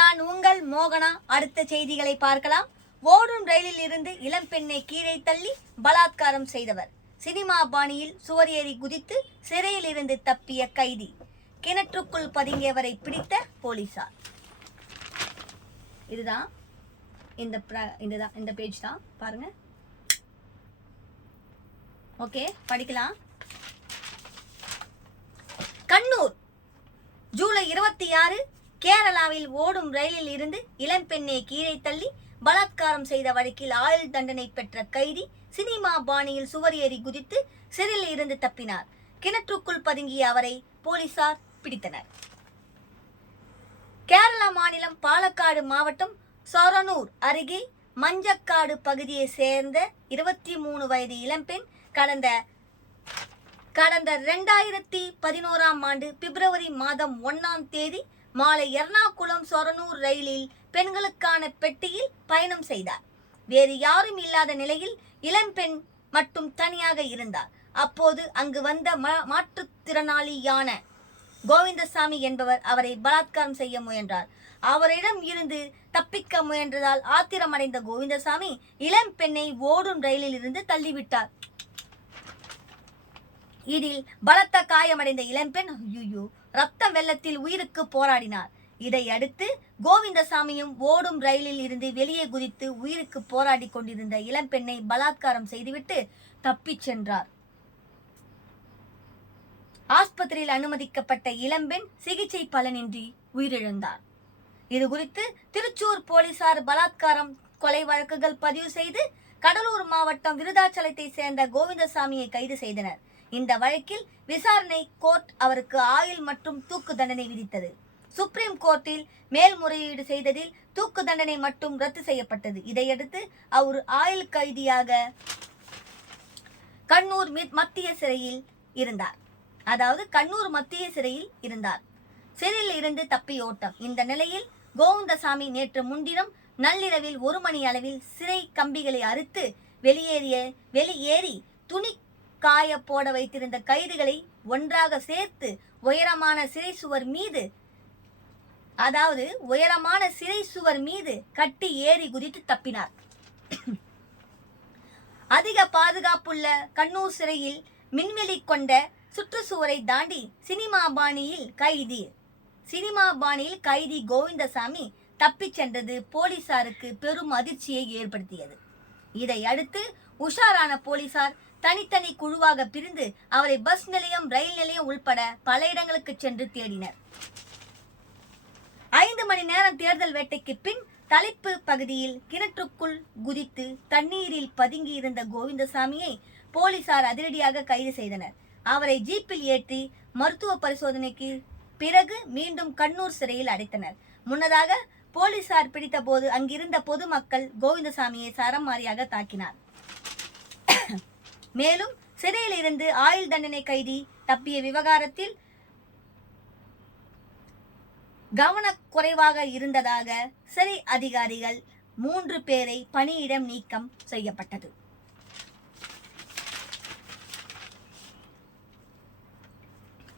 நான் உங்கள் மோகனா. அடுத்த செய்திகளை பார்க்கலாம். ஓடும் ரயிலில் இருந்து இளம்பெண்ணை கீழே தள்ளி பலாத்காரம் செய்தவர். சினிமா பாணியில் சுவர் ஏறி குதித்து சிறையில் இருந்து தப்பிய கைதி. கிணற்றுக்குள் பதுங்கியவரை பிடித்த போலீசார். இதுதான் இந்த பேஜ் தான் பாருங்க. ஓகே, படிக்கலாம். கண்ணூர் ஜூலை 26 கேரளாவில் ஓடும் ரயிலில் இருந்து இளம்பெண்ணை கீழே தள்ளி பலாத்காரம் செய்த வழக்கில் ஆயுள் தண்டனை பெற்ற கைதி சினிமா பாணியில் சுவர் ஏறி குதித்து சிறையில் இருந்து தப்பினார். கிணற்றுக்குள் பதுங்கிய அவரை போலீசார் பிடித்தனர். கேரளா மாநிலம் பாலக்காடு மாவட்டம் சொரனூர் அருகே மஞ்சக்காடு பகுதியை சேர்ந்த 23 வயது இளம்பெண் கடந்த 2011ஆம் ஆண்டு பிப்ரவரி மாதம் 1ஆம் தேதி மாலை எர்ணாகுளம் சொரனூர் ரயிலில் பெண்களுக்கான பெட்டியில் பயணம் செய்தார். வேறு யாரும் இல்லாத நிலையில் இளம்பெண் மட்டும் தனியாக இருந்தார். அப்போது அங்கு வந்த மாற்றுத்திறனாளியான கோவிந்தசாமி என்பவர் அவரை பலாத்காரம் செய்ய முயன்றார். அவரிடம் இருந்து தப்பிக்க முயன்றதால் ஆத்திரமடைந்த கோவிந்தசாமி இளம்பெண்ணை ஓடும் ரயிலில் இருந்து தள்ளிவிட்டார். இதில் பலத்த காயமடைந்த இளம்பெண் ரத்த வெள்ளத்தில் உயிருக்கு போராடினார். இதையடுத்து கோவிந்தசாமியும் ஓடும் ரயிலில் இருந்து வெளியே குதித்து உயிருக்கு போராடி கொண்டிருந்த இளம்பெண்ணை பலாத்காரம் செய்துவிட்டு தப்பிச் சென்றார். ஆஸ்பத்திரியில் அனுமதிக்கப்பட்ட இளம்பெண் சிகிச்சை பலனின்றி உயிரிழந்தார். இது குறித்து திருச்சூர் போலீசார் பலாத்காரம் கொலை வழக்குகள் பதிவு செய்து கடலூர் மாவட்டம் விருதாச்சலத்தை சேர்ந்த கோவிந்தசாமியை கைது செய்தனர். இந்த வழக்கில் விசாரணை கோர்ட் அவருக்கு ஆயுள் மற்றும் தூக்கு தண்டனை விதித்தது. சுப்ரீம் கோர்ட்டில் மேல்முறையீடு செய்ததில் தூக்கு தண்டனை மட்டும் ரத்து செய்யப்பட்டது. இதையடுத்து அவர் ஆயுள் கைதியாக கண்ணூர் மத்திய சிறையில் இருந்தார். சிறையில் இருந்து தப்பியோட்டம். இந்த நிலையில் கோவிந்தசாமி நேற்று முன்தினம் நள்ளிரவில் 1 மணி அளவில் சிறை கம்பிகளை அறுத்து வெளியேறி துணி காய போட வைத்திருந்த கைதிகளை ஒன்றாக சேர்த்து உயரமான சிறை சுவர் மீது கட்டி ஏறி குதித்து தப்பினார். அதிக பாதுகாப்புள்ள கண்ணூர் சிறையில் மின்வெளி கொண்ட சுற்றுச்சுவரை தாண்டி சினிமா பாணியில் கைதி கோவிந்தசாமி தப்பிச் சென்றது போலீசாருக்கு பெரும் அதிர்ச்சியை ஏற்படுத்தியது. இதை அடுத்து உஷாரான போலீசார் தனித்தனி குழுவாக பிரிந்து அவரை பஸ் நிலையம், ரயில் நிலையம் உள்பட பல இடங்களுக்கு சென்று தேடினர். 5 மணி நேரம் தேடுதல் வேட்டைக்கு பின் தலைப்பு பகுதியில் கிணற்றுக்குள் குதித்து தண்ணீரில் பதுங்கி இருந்த கோவிந்தசாமியை போலீசார் அதிரடியாக கைது செய்தனர். அவரை ஜீப்பில் ஏற்றி மருத்துவ பரிசோதனைக்கு பிறகு மீண்டும் கண்ணூர் சிறையில் அடைத்தனர். முன்னதாக போலீசார் பிடித்த போது அங்கிருந்த பொதுமக்கள் கோவிந்தசாமியை சரமாரியாக தாக்கினார். மேலும் சிறையில் இருந்து ஆயுள் தண்டனை கைதி தப்பிய விவகாரத்தில் கவனக்குறைவாக இருந்ததாக சிறை அதிகாரிகள் 3 பேரை பணியிடம் நீக்கம் செய்யப்பட்டது.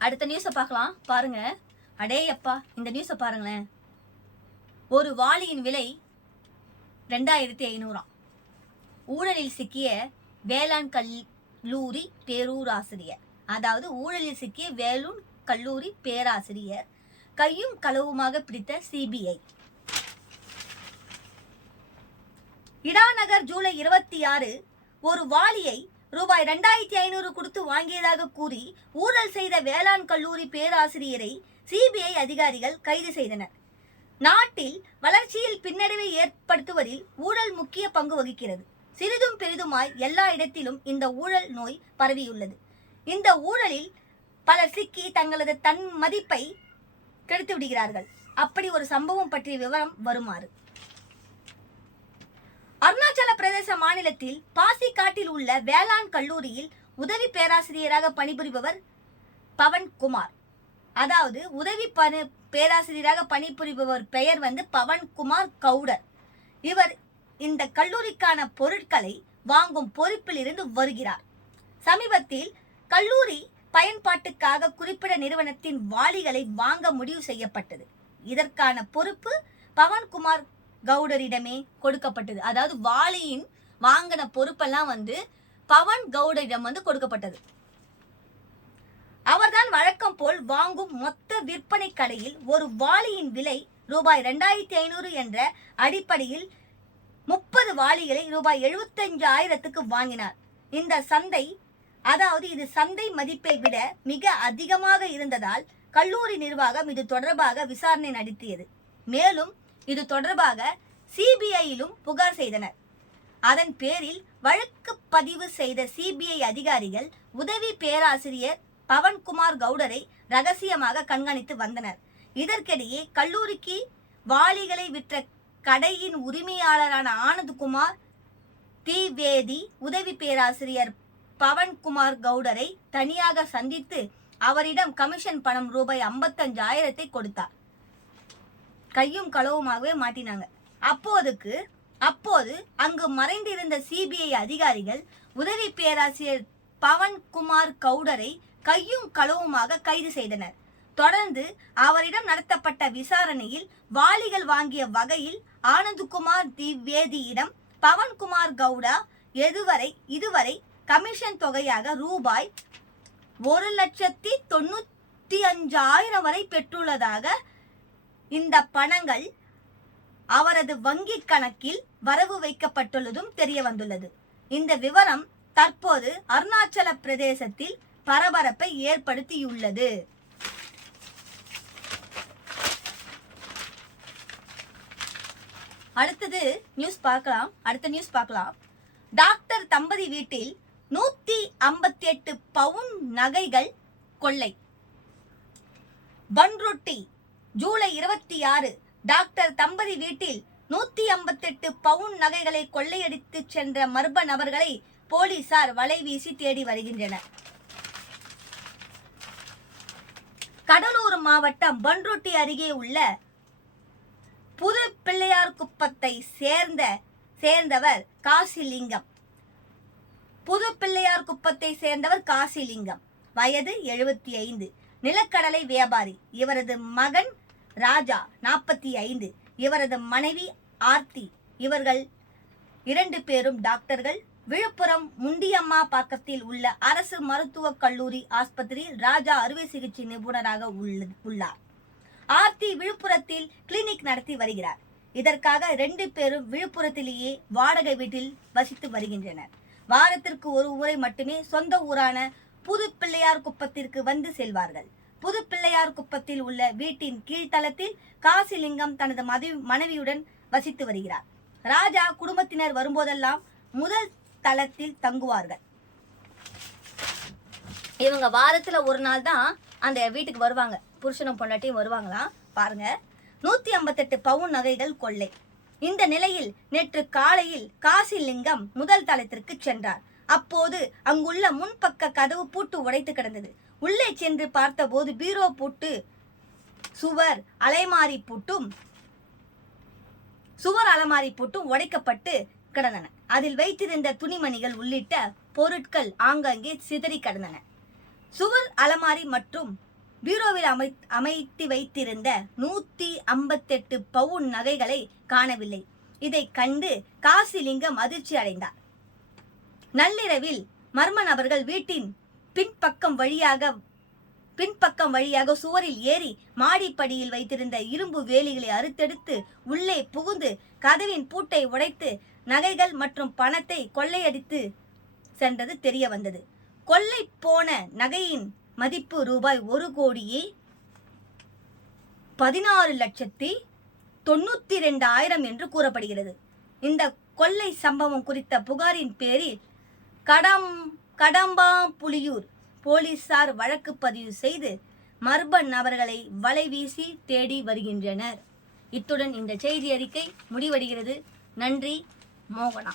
அடுத்த நியூஸை பார்க்கலாம். பாருங்க. அடேயப்பா, இந்த நியூஸை பாருங்களேன். ஒரு வாளியின் விலை 2500. ஊழலில் சிக்கிய வேளாண் கல்லூரி பேராசிரியர். ஊழலில் சிக்கிய வேலூர் கல்லூரி பேராசிரியர் கையும் களவுமாக பிடித்த சிபிஐ. இடாநகர் ஜூலை 26 ஒரு வாளியை ரூபாய் 2500 கொடுத்து வாங்கியதாக கூறி ஊழல் செய்த வேளாண் கல்லூரி பேராசிரியரை சிபிஐ அதிகாரிகள் கைது செய்தனர். நாட்டில் வளர்ச்சியில் பின்னடைவை ஏற்படுத்துவதில் ஊழல் முக்கிய பங்கு வகிக்கிறது. சிறிதும் பெரிதுமாய் எல்லா இடத்திலும் இந்த ஊழல் நோய் பரவியுள்ளது. இந்த ஊழலில் பலர் சிக்கி தங்களது மதிப்பை கெடுத்து விடுகிறார்கள். அப்படி ஒரு சம்பவம் பற்றிய விவரம் வருமாறு. அருணாச்சல பிரதேச மாநிலத்தில் பாசிகாட்டில் உள்ள வேளாண் கல்லூரியில் உதவி பேராசிரியராக பணிபுரிபவர் பவன்குமார். உதவி பேராசிரியராக பணிபுரிபவர் பெயர் பவன்குமார் கவுடர். இவர் இந்த கல்லூரிக்கான பொருட்களை வாங்கும் பொறுப்பில் இருந்து வருகிறார். சமீபத்தில் கல்லூரி பயன்பாட்டுக்காக குறிப்பிட்ட நிறுவனத்தின் வாளிகளை வாங்க முடிவு செய்யப்பட்டது. இதற்கான பொறுப்பு பவன்குமார் கவுடரிடமே கொடுக்கப்பட்டது. அதாவது வாளியின் வாங்கின பொறுப்பெல்லாம் பவன் கவுடரிடம் கொடுக்கப்பட்டது. அவர்தான் வழக்கம் போல் வாங்கும் மொத்த விற்பனை கடையில் ஒரு வாளியின் விலை ரூபாய் 2500 என்ற அடிப்படையில் 30 வாளிகளை ரூபாய் 75,000க்கு வாங்கினார். இந்த சந்தை இது சந்தை மதிப்பை விட மிக அதிகமாக இருந்ததால் கல்லூரி நிர்வாகம் இது தொடர்பாக விசாரணை நடத்தியது. மேலும் இது தொடர்பாக சிபிஐயிலும் புகார் செய்தனர். அதன் பேரில் வழக்கு பதிவு செய்த சிபிஐ அதிகாரிகள் உதவி பேராசிரியர் பவன்குமார் கவுடரை ரகசியமாக கண்காணித்து வந்தனர். இதற்கிடையே கல்லூரிக்கு வாளிகளை விற்ற கடையின் உரிமையாளரான ஆனந்த்குமார் திவேதி உதவி பேராசிரியர் பவன்குமார் கவுடரை தனியாக சந்தித்து அவரிடம் கமிஷன் பணம் ரூபாய் 55,000 கொடுத்தார். கையும் களவுமாகவே மாட்டினாங்க. அப்போது அங்கு மறைந்திருந்த சிபிஐ அதிகாரிகள் உதவி பேராசிரியர் பவன்குமார் கவுடரை கையும் களவுமாக கைது செய்தனர். தொடர்ந்து அவரிடம் நடத்தப்பட்ட விசாரணையில் வாளிகள் வாங்கிய வகையில் ஆனந்த்குமார் திவேதியிடம் பவன்குமார் கவுடா இதுவரை கமிஷன் தொகையாக ரூபாய் 1,95,000 வரை பெற்றுள்ளதாக இந்த பணங்கள் அவரது வங்கி கணக்கில் வரவு வைக்கப்பட்டுள்ளதும் தெரிய வந்துள்ளது. இந்த விவரம் தற்போது அருணாச்சல பிரதேசத்தில் பரபரப்பை ஏற்படுத்தியுள்ளது. அடுத்த நியூஸ் பார்க்கலாம். டாக்டர் தம்பதி வீட்டில் 158 பவுன் நகைகள் கொள்ளை. பன்ருட்டி ஜூலை 26 டாக்டர் தம்பதி வீட்டில் 158 பவுன் நகைகளை கொள்ளையடித்து சென்ற மர்ம நபர்களை போலீசார் வலைவீசி தேடி வருகின்றனர். கடலூர் மாவட்டம் பன்ருட்டி அருகே உள்ள புது பிள்ளையார்குப்பத்தை சேர்ந்தவர் காசிலிங்கம். புது பிள்ளையார்குப்பத்தை சேர்ந்தவர் காசிலிங்கம், வயது 75, நிலக்கடலை வியாபாரி. இவரது மகன் ராஜா 45, இவரது மனைவி ஆர்த்தி. இவர்கள் 2 பேரும் டாக்டர்கள். விழுப்புரம் முண்டியம்மா பாக்கத்தில் உள்ள அரசு மருத்துவக் கல்லூரி ஆஸ்பத்திரியில் ராஜா அறுவை சிகிச்சை நிபுணராக உள்ளார். ஆர்த்தி விழுப்புரத்தில் கிளினிக் நடத்தி வருகிறார். இதற்காக 2 பேரும் விழுப்புரத்திலேயே வாடகை வீட்டில் வசித்து வருகின்றனர். வாரத்திற்கு ஒரு முறை மட்டுமே சொந்த ஊரான புது பிள்ளையார் குப்பத்திற்கு வந்து செல்வார்கள். புது பிள்ளையார் குப்பத்தில் உள்ள வீட்டின் கீழ்த்தளத்தில் காசிலிங்கம் தனது மனைவியுடன் வசித்து வருகிறார். ராஜா குடும்பத்தினர் வரும்போதெல்லாம் முதல் தளத்தில் தங்குவார்கள். இவங்க வாரத்துல ஒரு நாள் தான் அந்த வீட்டுக்கு வருவாங்க. புருஷனும் பொண்டாட்டியும் வருவாங்களாம். பாருங்க, 158 பவுன் நகைகள் கொள்ளை. இந்த நிலையில் நேற்று காலையில் காசிலிங்கம் முதல் தளத்திற்கு சென்றார். அப்போது அங்குள்ள முன்பக்க கதவு பூட்டு உடைத்து கிடந்தது. உள்ளே சென்று பார்த்தபோது பீரோ பூட்டு, சுவர் அலமாரி பூட்டும் உடைக்கப்பட்டு கிடந்தன. அதில் வைத்திருந்த துணிமணிகள் உள்ளிட்ட பொருட்கள் ஆங்காங்கே சிதறி கிடந்தன. சுவர் அலமாரி மற்றும் பீரோவில் அமைத்து வைத்திருந்த 158 பவுன் நகைகளை காணவில்லை. இதை கண்டு காசிலிங்கம் அதிர்ச்சி அடைந்தார். நள்ளிரவில் மர்ம நபர்கள் வீட்டின் பின்பக்கம் வழியாக சுவரில் ஏறி மாடிப்படியில் வைத்திருந்த இரும்பு வேலிகளை அறுத்தெடுத்து உள்ளே புகுந்து கதவின் பூட்டை உடைத்து நகைகள் மற்றும் பணத்தை கொள்ளையடித்து சென்றது தெரிய வந்தது. கொள்ளை போன நகையின் மதிப்பு ரூபாய் 1,16,92,000 என்று கூறப்படுகிறது. இந்த கொள்ளை சம்பவம் குறித்த புகாரின் பேரில் கடம்பாம்புலியூர் போலீசார் வழக்கு பதிவு செய்து மர்ம நபர்களை வலைவீசி தேடி வருகின்றனர். இத்துடன் இந்த செய்தி அறிக்கை முடிவடைகிறது. நன்றி. மோகனா.